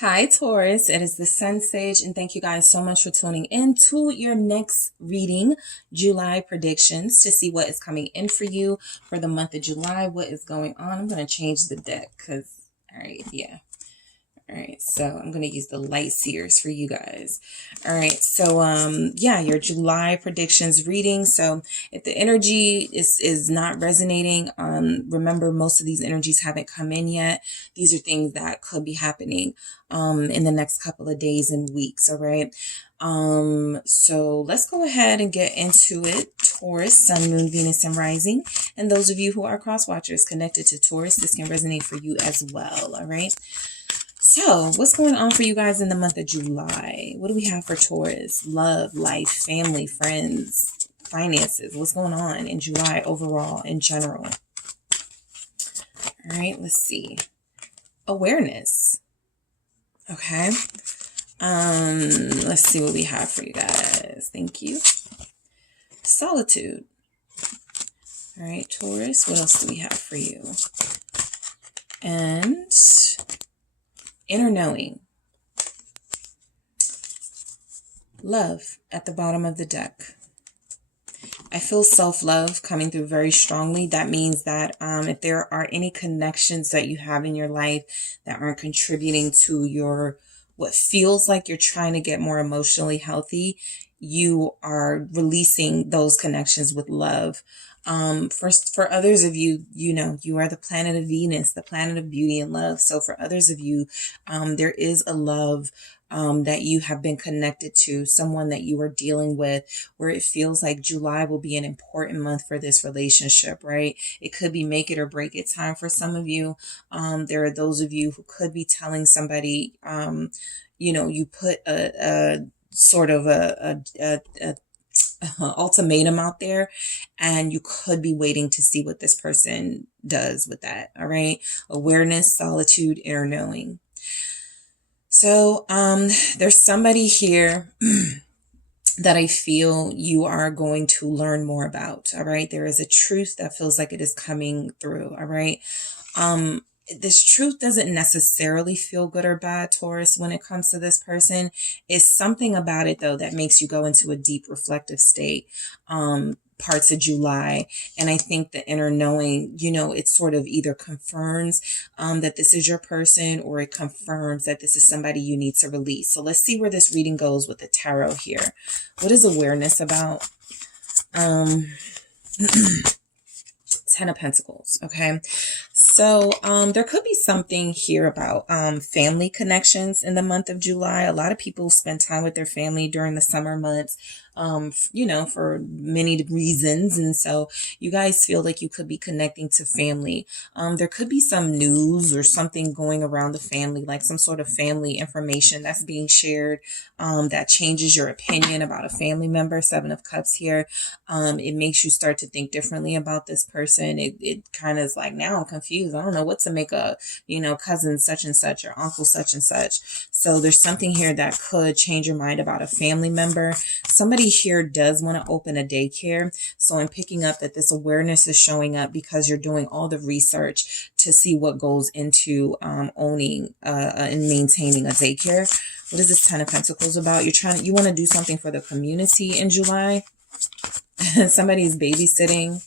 Hi, Taurus. It is the Sun Sage, and thank you guys so much for tuning in to your next reading, July predictions, to see what is coming in for you for the month of July. What is going on? I'm going to change the deck because, all right, yeah. All right, so I'm going to use the light seers for you guys. All right, so yeah, your July predictions reading. So if the energy is not resonating, remember most of these energies haven't come in yet. These are things that could be happening in the next couple of days and weeks. All right. So let's go ahead and get into it. Taurus, Sun, Moon, Venus, and Rising. And those of you who are cross watchers connected to Taurus, this can resonate for you as well. All right. So, what's going on for you guys in the month of July? What do we have for Taurus? Love, life, family, friends, finances. What's going on in July overall, in general? All right, let's see. Awareness. Okay. Let's see what we have for you guys. Thank you. Solitude. All right, Taurus, what else do we have for you? And inner knowing. Love at the bottom of the deck. I feel self-love coming through very strongly. That means that if there are any connections that you have in your life that aren't contributing to your, what feels like you're trying to get more emotionally healthy, you are releasing those connections with love. For others of you, you know, you are the planet of Venus, the planet of beauty and love. So for others of you, there is a love that you have been connected to, someone that you are dealing with, where it feels like July will be an important month for this relationship, right? It could be make it or break it time for some of you. There are those of you who could be telling somebody, you know, you put a sort of a ultimatum out there, and you could be waiting to see what this person does with that. All right. Awareness, solitude, inner knowing. So there's somebody here that I feel you are going to learn more about. All right. There is a truth that feels like it is coming through. All right. This truth doesn't necessarily feel good or bad, Taurus, when it comes to this person. It's something about it, though, that makes you go into a deep reflective state. Parts of July. And I think the inner knowing, you know, it sort of either confirms that this is your person, or it confirms that this is somebody you need to release. So let's see where this reading goes with the tarot here. What is awareness about? 10 of Pentacles. Okay. So, there could be something here about, family connections in the month of July. A lot of people spend time with their family during the summer months, you know, for many reasons. And so you guys feel like you could be connecting to family. There could be some news or something going around the family, like some sort of family information that's being shared, that changes your opinion about a family member. 7 of Cups here. It makes you start to think differently about this person. It kind of is like, now I'm confused. I don't know what to make of, you know, cousin such and such or uncle such and such. So there's something here that could change your mind about a family member. Somebody here does want to open a daycare. So I'm picking up that this awareness is showing up because you're doing all the research to see what goes into owning and maintaining a daycare. What is this 10 of Pentacles about? You want to do something for the community in July. Somebody's babysitting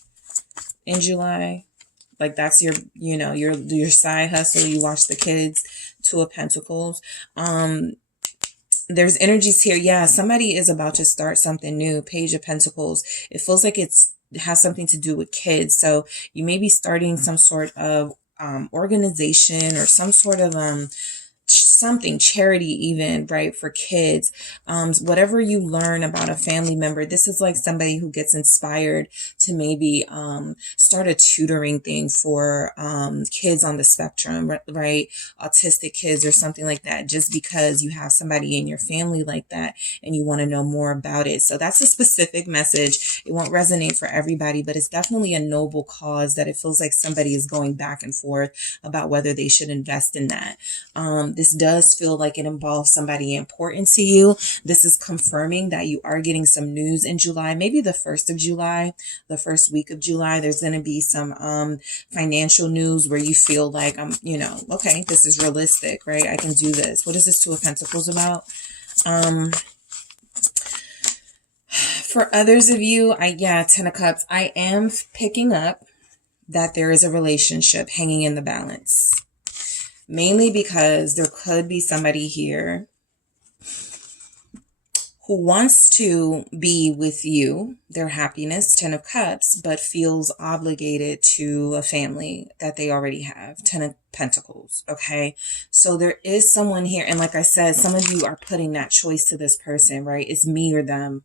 in July. Like that's your, you know, your side hustle. You watch the kids. 2 of Pentacles. There's energies here. Yeah, somebody is about to start something new. Page of Pentacles. It feels like it has something to do with kids. So you may be starting some sort of organization or some sort of something, charity even, right, for kids. Whatever you learn about a family member, this is like somebody who gets inspired to maybe start a tutoring thing for kids on the spectrum, right, autistic kids or something like that, just because you have somebody in your family like that and you want to know more about it. So that's a specific message. It won't resonate for everybody, but it's definitely a noble cause that it feels like somebody is going back and forth about whether they should invest in that. This does feel like it involves somebody important to you. This is confirming that you are getting some news in July, maybe the 1st of July. the first week of July, there's going to be some financial news where you feel like, you know, okay, this is realistic, right? I can do this. What is this Two of Pentacles about? For others of you, yeah, Ten of Cups, I am picking up that there is a relationship hanging in the balance. Mainly because there could be somebody here who wants to be with you, their happiness, Ten of Cups, but feels obligated to a family that they already have, Ten of Pentacles, okay? So there is someone here, and like I said, some of you are putting that choice to this person, right? It's me or them,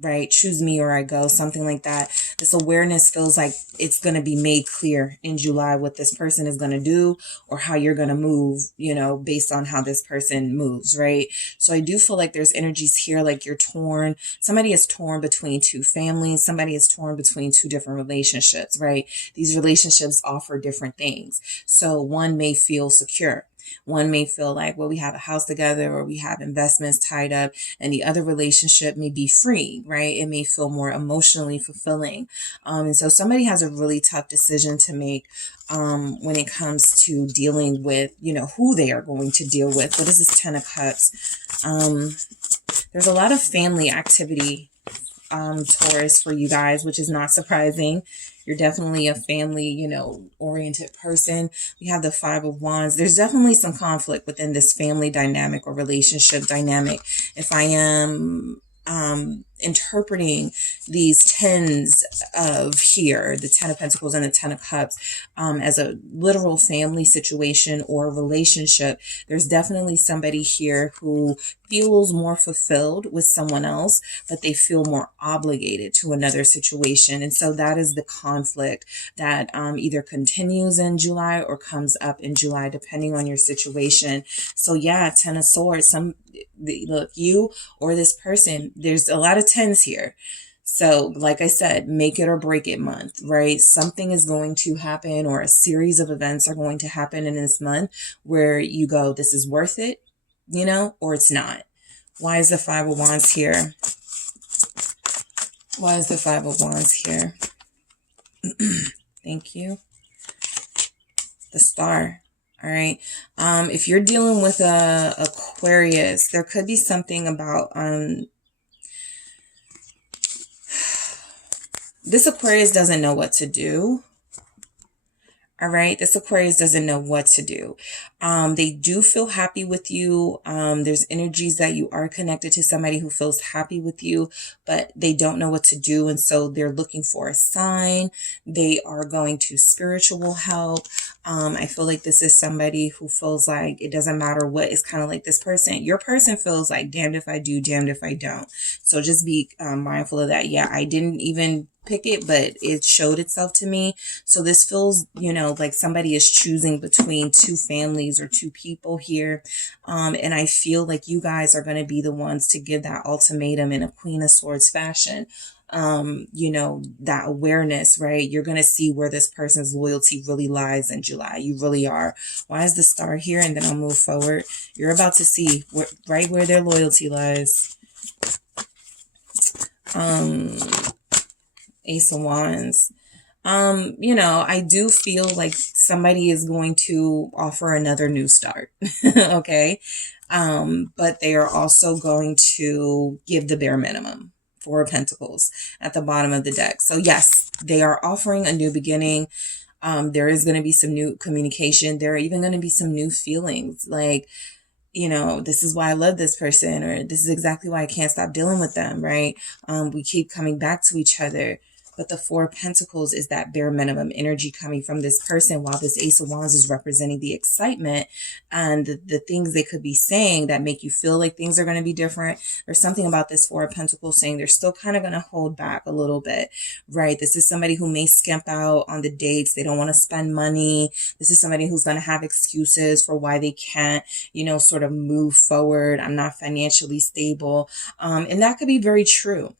right? Choose me or I go, something like that. This awareness feels like it's going to be made clear in July what this person is going to do or how you're going to move, you know, based on how this person moves, right? So I do feel like there's energies here like you're torn. Somebody is torn between two families. Somebody is torn between two different relationships, right? These relationships offer different things. So one may feel secure. One may feel like, well, we have a house together or we have investments tied up, and the other relationship may be free, right? It may feel more emotionally fulfilling. And so somebody has a really tough decision to make when it comes to dealing with, you know, who they are going to deal with. What is this Ten of Cups? There's a lot of family activity, Taurus, for you guys, which is not surprising. You're definitely a family, you know, oriented person. We have the Five of Wands. There's definitely some conflict within this family dynamic or relationship dynamic. If I am interpreting these tens of here, the Ten of Pentacles and the Ten of Cups, as a literal family situation or relationship, there's definitely somebody here who feels more fulfilled with someone else, but they feel more obligated to another situation. And so that is the conflict that either continues in July or comes up in July, depending on your situation. So yeah, Ten of Swords, look, you or this person, there's a lot of tens here. So like I said, make it or break it month, right? Something is going to happen, or a series of events are going to happen in this month where you go, this is worth it, you know, or it's not. Why is the Five of Wands here? Why is the Five of Wands here? Thank you. The Star. All right. If you're dealing with a Aquarius, there could be something about this Aquarius doesn't know what to do. All right. This Aquarius doesn't know what to do. They do feel happy with you. There's energies that you are connected to somebody who feels happy with you, but they don't know what to do. And so they're looking for a sign. They are going to spiritual help. I feel like this is somebody who feels like it doesn't matter what. It's kind of like this person. Your person feels like damned if I do, damned if I don't. So just be mindful of that. Yeah, I didn't even pick it, but it showed itself to me. So this feels, you know, like somebody is choosing between two families or two people here. And I feel like you guys are going to be the ones to give that ultimatum in a Queen of Swords fashion. You know, that awareness, right? You're going to see where this person's loyalty really lies in July. You really are. Why is the Star here? And then I'll move forward. You're about to see right where their loyalty lies. Ace of Wands. You know, I do feel like somebody is going to offer another new start. Okay. But they are also going to give the bare minimum. Four of Pentacles at the bottom of the deck. So yes, they are offering a new beginning. There is going to be some new communication. There are even going to be some new feelings like, you know, this is why I love this person, or this is exactly why I can't stop dealing with them, right? We keep coming back to each other. But the Four of Pentacles is that bare minimum energy coming from this person, while this Ace of Wands is representing the excitement and the things they could be saying that make you feel like things are going to be different. There's something about this Four of Pentacles saying they're still kind of going to hold back a little bit, right? This is somebody who may skimp out on the dates. They don't want to spend money. This is somebody who's going to have excuses for why they can't, you know, sort of move forward. I'm not financially stable. And that could be very true.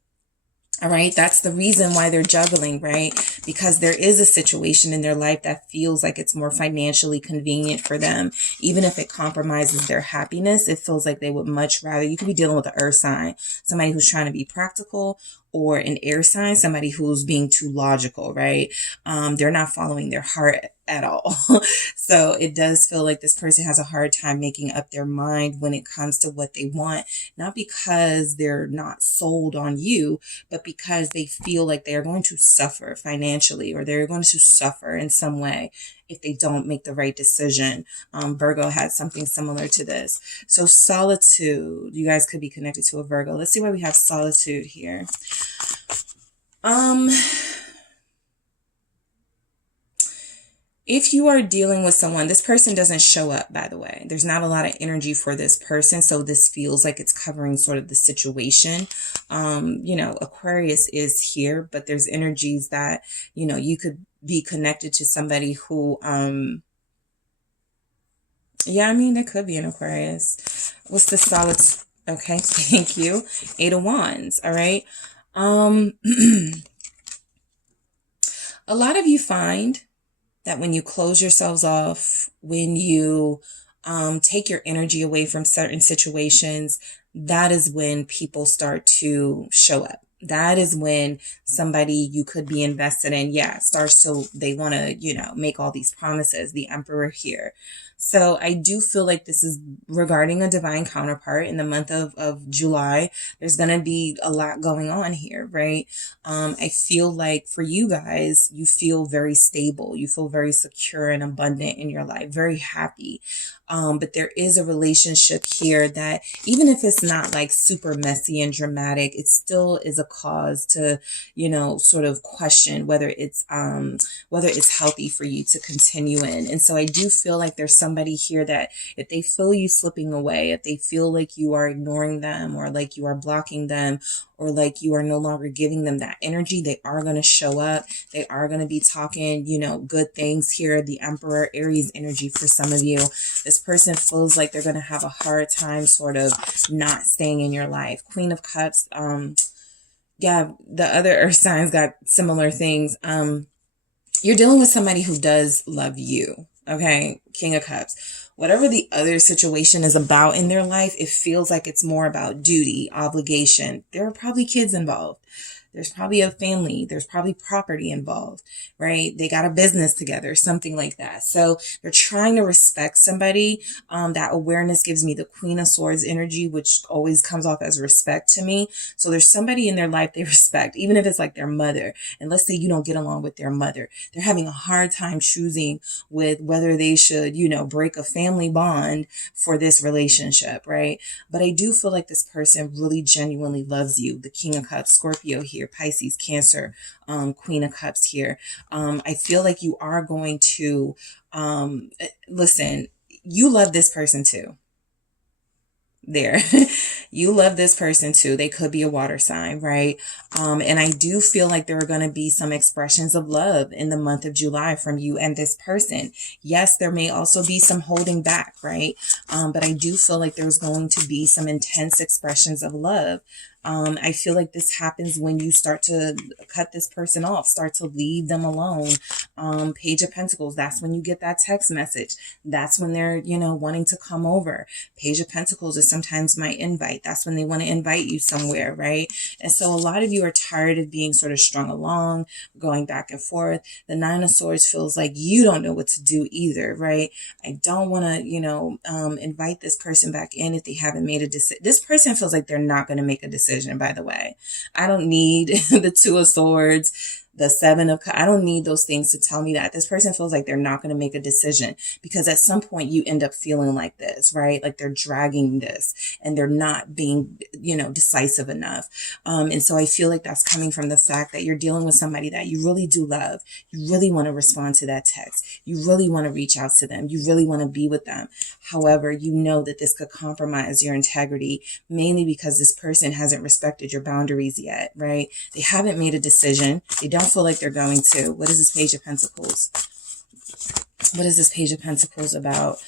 All right. That's the reason why they're juggling, right? Because there is a situation in their life that feels like it's more financially convenient for them. Even if it compromises their happiness, it feels like they would much rather. You could be dealing with an earth sign, somebody who's trying to be practical, or an air sign, somebody who's being too logical, right? They're not following their heart at all. So it does feel like this person has a hard time making up their mind when it comes to what they want, not because they're not sold on you, but because they feel like they're going to suffer financially, or they're going to suffer in some way if they don't make the right decision. Virgo had something similar to this. So solitude, you guys could be connected to a Virgo. Let's see why we have solitude here. If you are dealing with someone, this person doesn't show up, by the way. There's not a lot of energy for this person. So this feels like it's covering sort of the situation. You know, Aquarius is here, but there's energies that, you know, you could be connected to somebody who, yeah, I mean, there could be an Aquarius. What's the solid? Okay, thank you. 8 of Wands. All right. A lot of you find that when you close yourselves off, when you take your energy away from certain situations, that is when people start to show up. That is when somebody you could be invested in, starts to, they want to, you know, make all these promises. The Emperor here. So I do feel like this is regarding a divine counterpart in the month of July. There's going to be a lot going on here, right? I feel like for you guys, you feel very stable. You feel very secure and abundant in your life, very happy. But there is a relationship here that even if it's not like super messy and dramatic, it still is a cause to, you know, sort of question whether it's healthy for you to continue in. And so I do feel like there's somebody here that if they feel you slipping away, if they feel like you are ignoring them, or like you are blocking them, or like you are no longer giving them that energy, they are going to show up. They are going to be talking, you know, good things here. The Emperor, Aries energy for some of you. This person feels like they're going to have a hard time sort of not staying in your life. Queen of Cups. Yeah, the other earth signs got similar things. You're dealing with somebody who does love you. Okay. King of Cups. Whatever the other situation is about in their life, it feels like it's more about duty, obligation. There are probably kids involved. There's probably a family. There's probably property involved, right? They got a business together, something like that. So they're trying to respect somebody. That awareness gives me the Queen of Swords energy, which always comes off as respect to me. So there's somebody in their life they respect, even if it's like their mother. And let's say you don't get along with their mother. They're having a hard time choosing with whether they should, you know, break a family bond for this relationship, right? But I do feel like this person really genuinely loves you. The King of Cups, Scorpio here, Pisces, Cancer, Queen of Cups here. I feel like you are going to, listen, you love this person too. There. You love this person too. They could be a water sign, right? And I do feel like there are going to be some expressions of love in the month of July from you and this person. Yes, there may also be some holding back, right? But I do feel like there's going to be some intense expressions of love. I feel like this happens when you start to cut this person off, start to leave them alone. Page of Pentacles, that's when you get that text message. That's when they're, you know, wanting to come over. Page of Pentacles is sometimes my invite. That's when they want to invite you somewhere, right? And so a lot of you are tired of being sort of strung along, going back and forth. The Nine of Swords feels like you don't know what to do either, right? I don't want to, you know, invite this person back in if they haven't made a decision. This person feels like they're not going to make a decision. By the way, I don't need the Two of Swords, the Seven of Cups. I don't need those things to tell me that this person feels like they're not going to make a decision, because at some point you end up feeling like this, right? Like they're dragging this and they're not being, you know, decisive enough. And so I feel like that's coming from the fact that you're dealing with somebody that you really do love. You really want to respond to that text. You really want to reach out to them. You really want to be with them. However, you know that this could compromise your integrity, mainly because this person hasn't respected your boundaries yet, right? They haven't made a decision. They don't feel like they're going to. What is this Page of Pentacles? What is this Page of Pentacles about?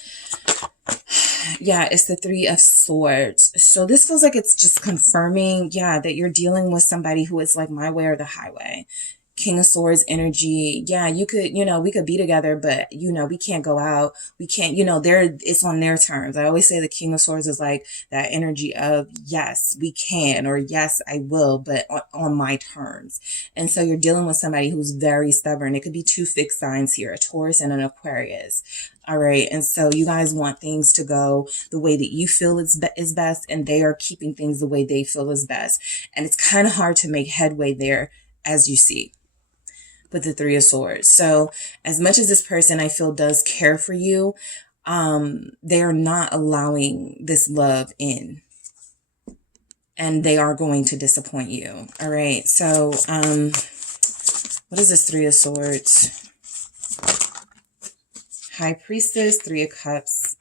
Yeah, it's the Three of Swords. So this feels like it's just confirming, yeah, that you're dealing with somebody who is like my way or the highway. King of Swords energy. Yeah, you could, we could be together, but, we can't go out. We can't, it's on their terms. I always say the King of Swords is like that energy of, yes, we can, or yes, I will, but on my terms. And so you're dealing with somebody who's very stubborn. It could be two fixed signs here, a Taurus and an Aquarius. All right. And so you guys want things to go the way that you feel is best, and they are keeping things the way they feel is best. And it's kind of hard to make headway there, as you see with the Three of Swords. So as much as this person I feel does care for you, they are not allowing this love in, and they are going to disappoint you. All right. So, what is this Three of Swords? High Priestess, Three of Cups.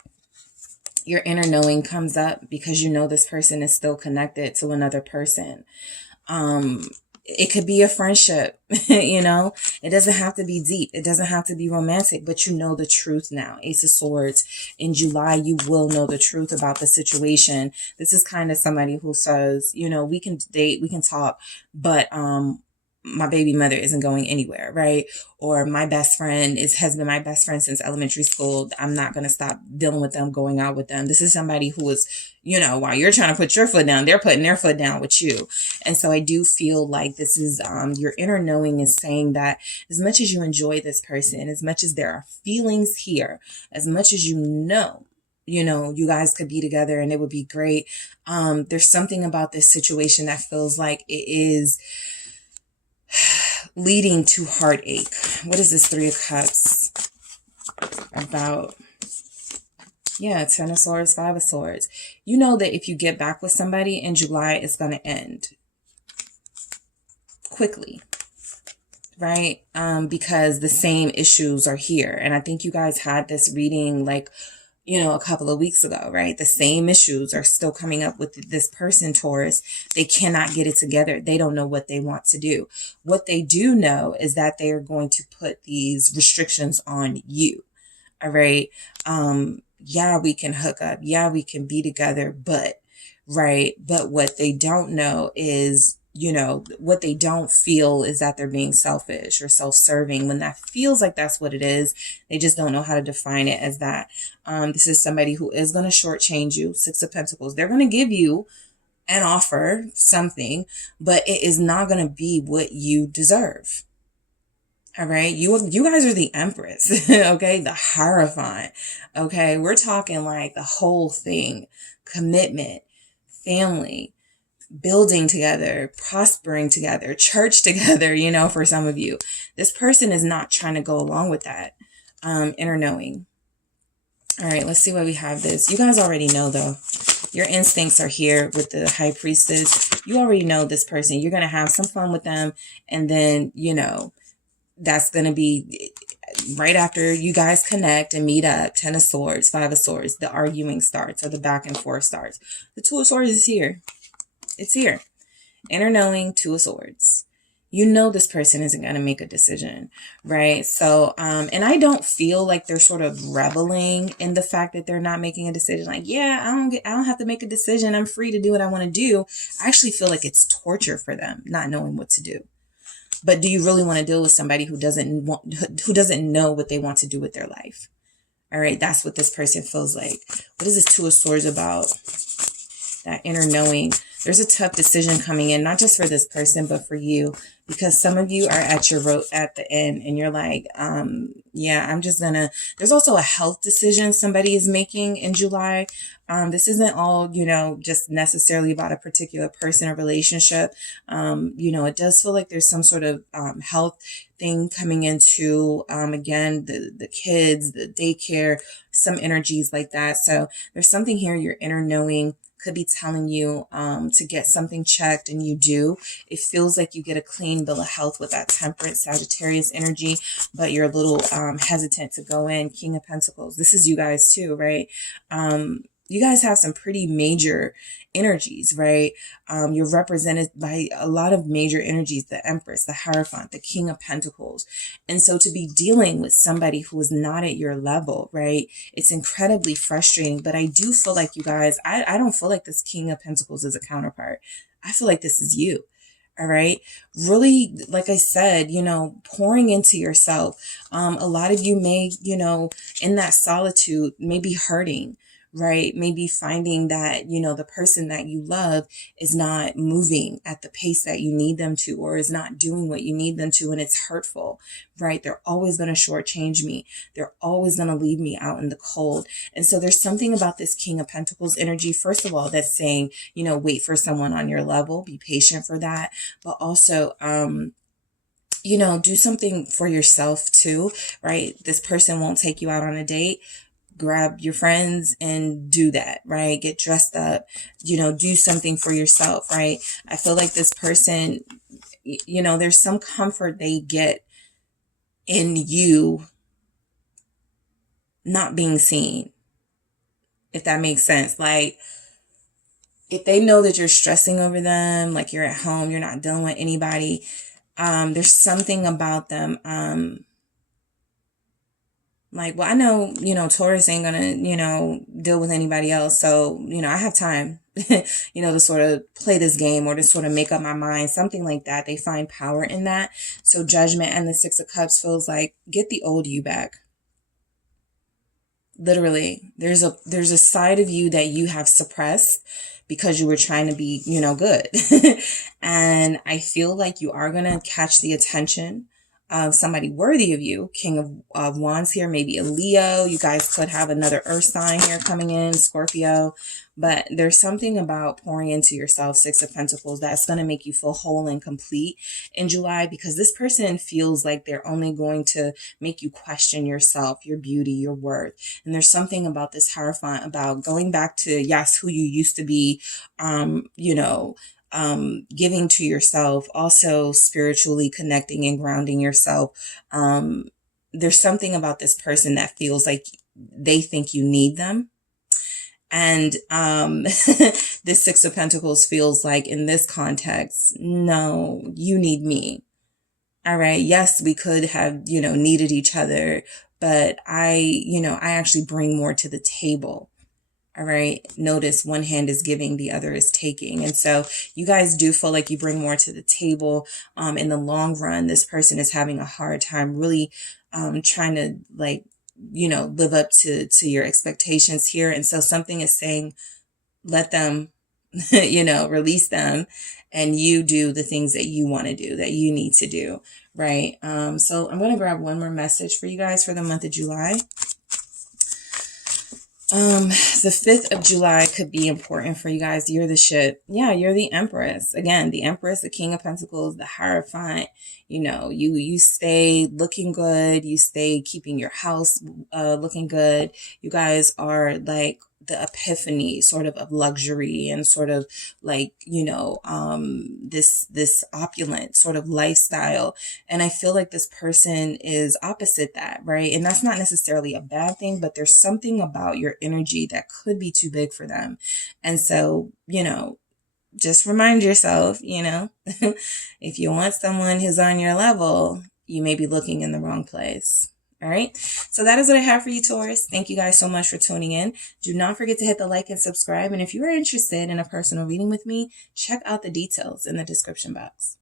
Your inner knowing comes up because you know this person is still connected to another person. It could be a friendship, it doesn't have to be deep. It doesn't have to be romantic, but you know the truth now. Ace of Swords. In July, you will know the truth about the situation. This is kind of somebody who says, we can date, we can talk, but, my baby mother isn't going anywhere, right? Or my best friend has been my best friend since elementary school. I'm not going to stop dealing with them, going out with them. This is somebody who is, while you're trying to put your foot down, they're putting their foot down with you. And so I do feel like this is, your inner knowing is saying that as much as you enjoy this person, as much as there are feelings here, as much as you guys could be together and it would be great. There's something about this situation that feels like it is leading to heartache. What is this Three of Cups about? Yeah, Ten of Swords, Five of Swords. You know that if you get back with somebody in July, it's going to end quickly, right? Because the same issues are here. And I think you guys had this reading a couple of weeks ago, right? The same issues are still coming up with this person, Taurus. They cannot get it together. They don't know what they want to do. What they do know is that they are going to put these restrictions on you. All right. Yeah, we can hook up. Yeah, we can be together, but what they don't know is, what they don't feel is that they're being selfish or self-serving, when that feels like that's what it is. They just don't know how to define it as that. This is somebody who is going to shortchange you. Six of Pentacles. They're going to give you an offer, something, but it is not going to be what you deserve. All right. You guys are the Empress. Okay. The Hierophant. Okay. We're talking like the whole thing, commitment, family, building together, prospering together, church together, for some of you. This person is not trying to go along with that. Inner knowing. All right, let's see what we have this. You guys already know, though. Your instincts are here with the High Priestess. You already know this person. You're going to have some fun with them. And then, that's going to be right after you guys connect and meet up. Ten of Swords, Five of Swords. The arguing starts, or the back and forth starts. The Two of Swords is here. It's here. Inner knowing, Two of Swords. You know this person isn't going to make a decision, right? So, and I don't feel like they're sort of reveling in the fact that they're not making a decision. Like, yeah, I don't have to make a decision. I'm free to do what I want to do. I actually feel like it's torture for them not knowing what to do. But do you really want to deal with somebody who doesn't know what they want to do with their life? All right, that's what this person feels like. What is this Two of Swords about? That inner knowing. There's a tough decision coming in, not just for this person, but for you, because some of you are at your rope at the end and you're like, yeah, I'm just gonna, there's also a health decision somebody is making in July. This isn't all, just necessarily about a particular person or relationship. It does feel like there's some sort of, health thing coming into, again, the kids, the daycare, some energies like that. So there's something here, your inner knowing could be telling you to get something checked, and you do. It feels like you get a clean bill of health with that Temperance Sagittarius energy, but you're a little hesitant to go in. King of Pentacles. This is you guys too, right? You guys have some pretty major energies, right? You're represented by a lot of major energies, the Empress, the Hierophant, the King of Pentacles. And so to be dealing with somebody who is not at your level, right? It's incredibly frustrating, but I do feel like you guys, I don't feel like this King of Pentacles is a counterpart. I feel like this is you. All right. Really, like I said, you know, pouring into yourself. A lot of you may, you know, in that solitude, may be hurting, right? Maybe finding that, you know, the person that you love is not moving at the pace that you need them to, or is not doing what you need them to. And it's hurtful, right? They're always going to shortchange me. They're always going to leave me out in the cold. And so there's something about this King of Pentacles energy, first of all, that's saying, you know, wait for someone on your level, be patient for that. But also, you know, do something for yourself too, right? This person won't take you out on a date. Grab your friends and do that, right? Get dressed up, you know, do something for yourself, right? I feel like this person, you know, there's some comfort they get in you not being seen, if that makes sense. Like, if they know that you're stressing over them, like you're at home, you're not dealing with anybody, there's something about them, like, well, I know, you know, Taurus ain't gonna, you know, deal with anybody else. So, you know, I have time, you know, to sort of play this game or to sort of make up my mind, something like that. They find power in that. So Judgment and the Six of Cups feels like, get the old you back. Literally, there's a side of you that you have suppressed because you were trying to be, you know, good. And I feel like you are going to catch the attention of somebody worthy of you. King of Wands here, maybe a Leo. You guys could have another earth sign here coming in, Scorpio. But there's something about pouring into yourself, Six of Pentacles, that's going to make you feel whole and complete in July, because this person feels like they're only going to make you question yourself, your beauty, your worth. And there's something about this Hierophant about going back to, yes, who you used to be, you know, giving to yourself, also spiritually connecting and grounding yourself. There's something about this person that feels like they think you need them. And this Six of Pentacles feels like, in this context, no, you need me. All right. Yes, we could have, you know, needed each other, but I actually bring more to the table. All right. Notice one hand is giving, the other is taking. And so you guys do feel like you bring more to the table. In the long run, this person is having a hard time really trying to, like, you know, live up to your expectations here. And so something is saying, let them, you know, release them, and you do the things that you want to do, that you need to do. Right. So I'm going to grab one more message for you guys for the month of July. The 5th of July could be important for you guys. You're the shit. Yeah, you're the Empress. Again, the Empress, the King of Pentacles, the Hierophant. You know, you stay looking good. You stay keeping your house looking good. You guys are like the epiphany sort of luxury and sort of like, you know, this opulent sort of lifestyle. And I feel like this person is opposite that, right? And that's not necessarily a bad thing, but there's something about your energy that could be too big for them. And so, you know, just remind yourself, you know, if you want someone who's on your level, you may be looking in the wrong place. All right. So that is what I have for you, Taurus. Thank you guys so much for tuning in. Do not forget to hit the like and subscribe. And if you are interested in a personal reading with me, check out the details in the description box.